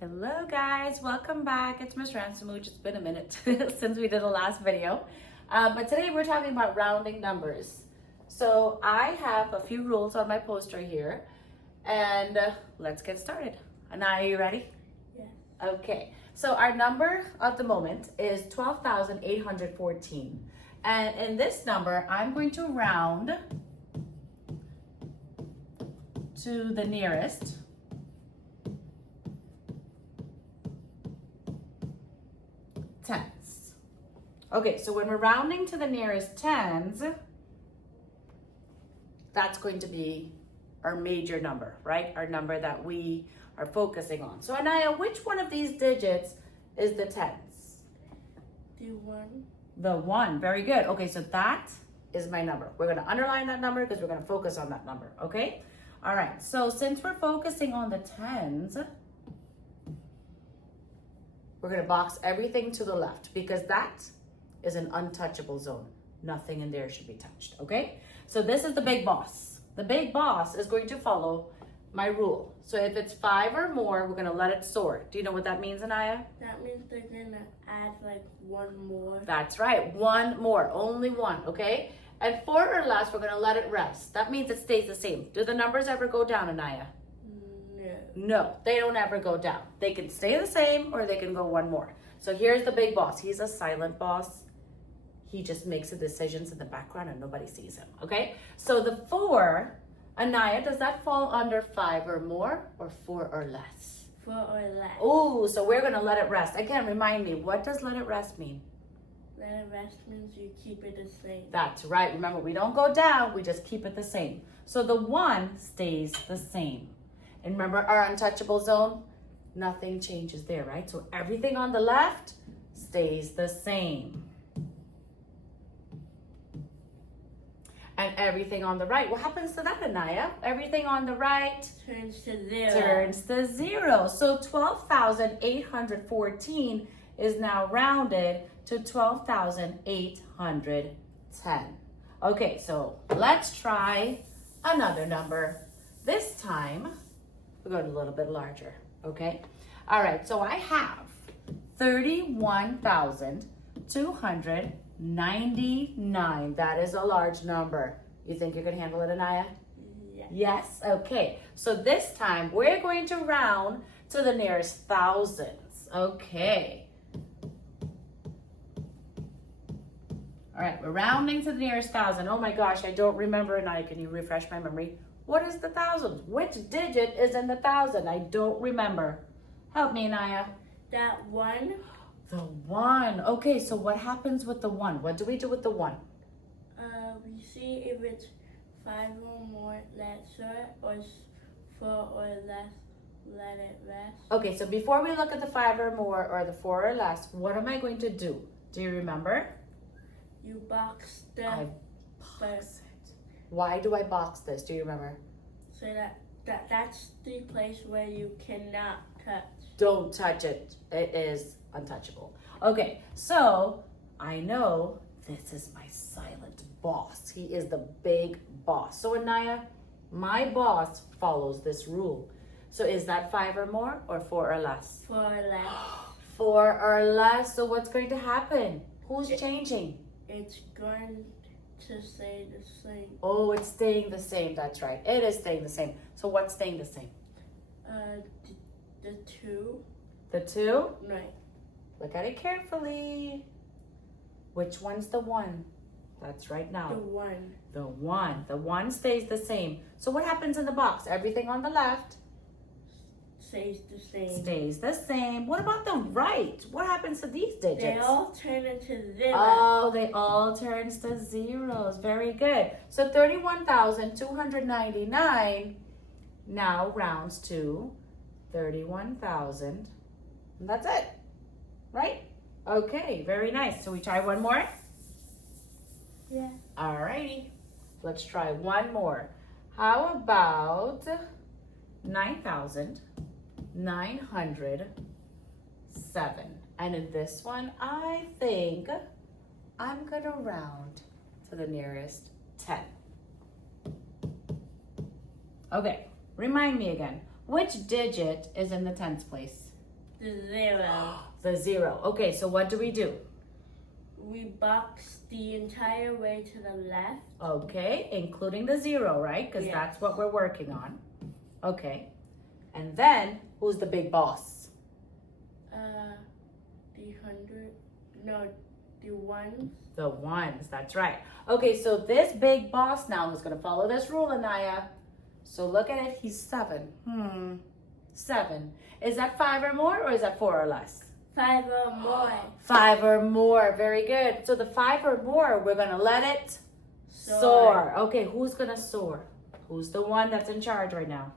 Hello guys, welcome back. It's Miss Ransomooch. It's been a minute since we did the last video. But today we're talking about rounding numbers. So I have a few rules on my poster here and let's get started. Anaya, are you ready? Yes. Okay, so our number of the moment is 12,814. And in this number, I'm going to round to the nearest tens. Okay, so when we're rounding to the nearest tens, that's going to be our major number, right? Our number that we are focusing on. So Anaya, which one of these digits is the tens? The one. The one, very good. Okay, so that is my number. We're gonna underline that number because we're gonna focus on that number, okay? All right, so since we're focusing on the tens, we're gonna box everything to the left because that is an untouchable zone. Nothing in there should be touched, okay? So this is the big boss. The big boss is going to follow my rule. So if it's 5 or more, we're gonna let it soar. Do you know what that means, Anaya? That means they're gonna add like one more. That's right, one more, only one, okay? And 4 or less, we're gonna let it rest. That means it stays the same. Do the numbers ever go down, Anaya? No. No, they don't ever go down. They can stay the same or they can go one more. So here's the big boss. He's a silent boss. He just makes the decisions in the background and nobody sees him, okay? So the 4, Anaya, does that fall under 5 or more or 4 or less? 4 or less. Oh, so we're gonna let it rest. Again, remind me, what does let it rest mean? Let it rest means you keep it the same. That's right. Remember, we don't go down, we just keep it the same. So the 1 stays the same. And remember our untouchable zone? Nothing changes there, right? So everything on the left stays the same. And everything on the right, what happens to that, Anaya? Everything on the right Turns to 0. turns to 0. So 12,814 is now rounded to 12,810. Okay, so let's try another number. This time, we're going a little bit larger, okay? All right, so I have 31,299. That is a large number. You think you can handle it, Anaya? Yes. Yes, okay. So this time we're going to round to the nearest thousands. Okay. All right, we're rounding to the nearest thousand. Oh my gosh, I don't remember, Anaya. Can you refresh my memory? What is the thousands? Which digit is in the thousand? I don't remember. Help me, Anaya. That 1, The 1. Okay, so what happens with the 1? What do we do with the 1? we see if it's 5 or more, let it soar, or 4 or less, let it rest. Okay, so before we look at the 5 or more or the 4 or less, what am I going to do? Do you remember? You box the I first, box it. Why do I box this? Do you remember? so that's the place where you cannot touch. Don't touch it. It is untouchable. Okay, so I know this is my silent boss. He is the big boss. So Anaya, my boss follows this rule. So is that 5 or more or 4 or less? 4 or less. 4 or less. So what's going to happen? Who's changing? It's going to stay the same. Oh, it's staying the same. That's right. It is staying the same. So what's staying the same? The 2. The 2? Right. Look at it carefully. Which one's the 1? That's right now. The 1. The 1. The 1 stays the same. So what happens in the box? Everything on the left Stays the same. stays the same. What about the right? What happens to these digits? They all turn into 0. Oh, they all turns to zeros. Very good. So 31,299 now rounds to 31,000. And that's it. Right? Okay, very nice. So we try one more? Yeah. Alrighty. Let's try one more. How about 9,907? And in this one, I think I'm gonna round to the nearest 10. Okay, remind me again. Which digit is in the tens place? The 0. The 0. Okay, so what do? We box the entire way to the left. Okay, including the 0, right? Because Yes. that's what we're working on. Okay. And then, who's the big boss? The 100. No, the 1s. The 1s, that's right. Okay, so this big boss now is going to follow this rule, Anaya. So look at it, he's 7. 7. Is that 5 or more, or is that 4 or less? 5 or more. 5 or more, very good. So the 5 or more, we're going to let it soar. Okay, who's going to soar? Who's the one that's in charge right now?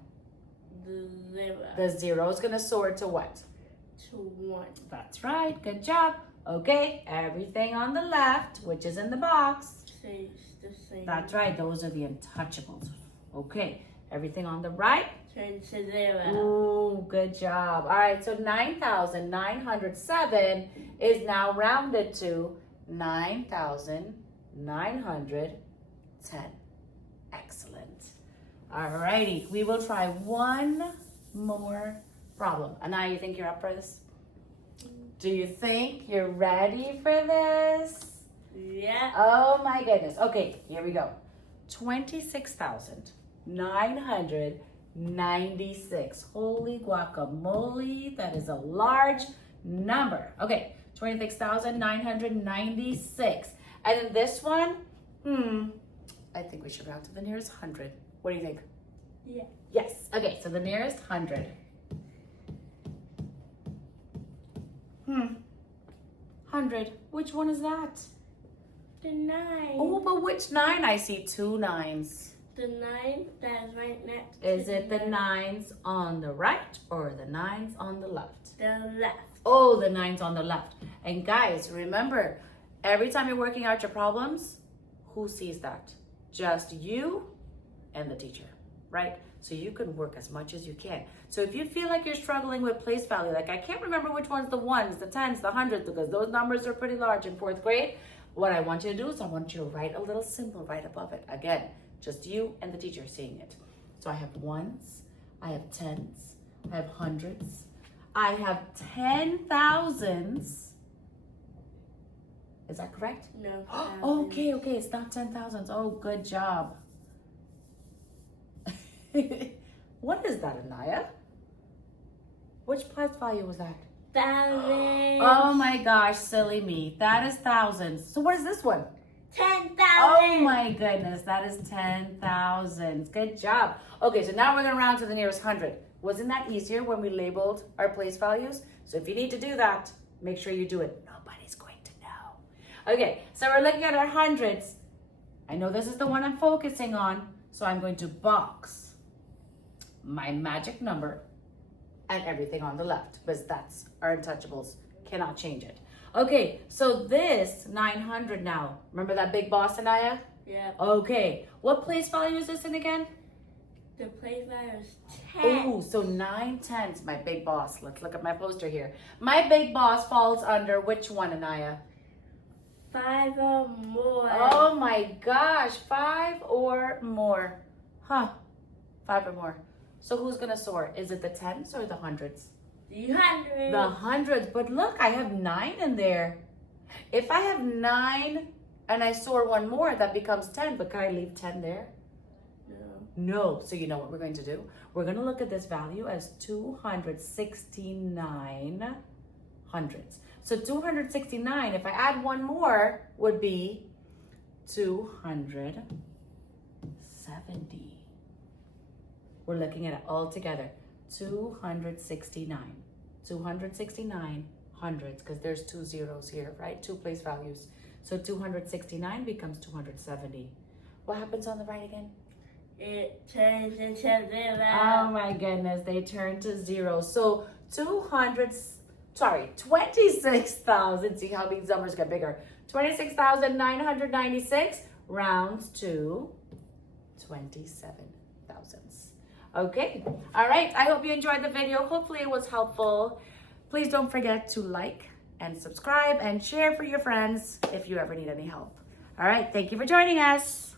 The 0. The 0 is going to soar to what? To 1. That's right, good job. Okay, everything on the left, which is in the box. Stays the same. That's right, those are the untouchables. Okay, everything on the right. Turn to 0. Ooh, good job. All right, so 9,907 is now rounded to 9,910. Excellent. All righty, we will try one more problem. Anaya, you think you're up for this? Do you think you're ready for this? Yeah. Oh my goodness. Okay, here we go. 26,996. Holy guacamole. That is a large number. Okay, 26,996. And then this one, I think we should round to the nearest 100. What do you think? Yeah. Yes. Okay, so the nearest 100. 100. Which one is that? The 9. Oh, but which 9? I see 2 9s. The 9 that's right next. Is to it the 9s on the right or the 9s on the left? The left. Oh, the 9s on the left. And guys, remember, every time you're working out your problems, who sees that? Just you and the teacher, right? So you can work as much as you can. So if you feel like you're struggling with place value, like I can't remember which one's the 1s, the 10s, the 100s, because those numbers are pretty large in 4th grade, what I want you to do is I want you to write a little symbol right above it. Again, just you and the teacher seeing it. So I have 1s, I have 10s, I have 100s, I have 10,000s. Is that correct? No. Okay, it's not 10,000s. Oh, good job. What is that, Anaya? Which place value was that? 1,000. Oh my gosh, silly me. That is thousands. So what is this one? 10,000. Oh my goodness, that is 10,000. Good job. Okay, so now we're gonna round to the nearest 100. Wasn't that easier when we labeled our place values? So if you need to do that, make sure you do it. Nobody's going to know. Okay, so we're looking at our hundreds. I know this is the one I'm focusing on, so I'm going to box my magic number and everything on the left, because that's our untouchables. Cannot change it. Okay, so this 900 now. Remember that big boss, Anaya? Yeah. Okay, what place value is this in again? The place value is 10. Ooh, so 9 10s, my big boss. Let's look at my poster here. My big boss falls under which one, Anaya? 5 or more. Oh my gosh, 5 or more. 5 or more. So who's gonna soar? Is it the 10s or the 100s? The 100. The 100s, but look, I have 9 in there. If I have 9 and I soar one more, that becomes 10, but can I leave 10 there? No. So you know what we're going to do? We're going to look at this value as 269 hundredths. So 269, if I add one more, would be 270. We're looking at it all together. 269. 269 hundredths, because there's 2 zeros here, right? 2 place values. So 269 becomes 270. What happens on the right again? It turns into 0. Oh my goodness, they turn to 0. So 26,000, see how these numbers get bigger. 26,996 rounds to 27 thousandths. Okay, all right, I hope you enjoyed the video. Hopefully it was helpful. Please don't forget to like and subscribe and share for your friends if you ever need any help. All right, thank you for joining us.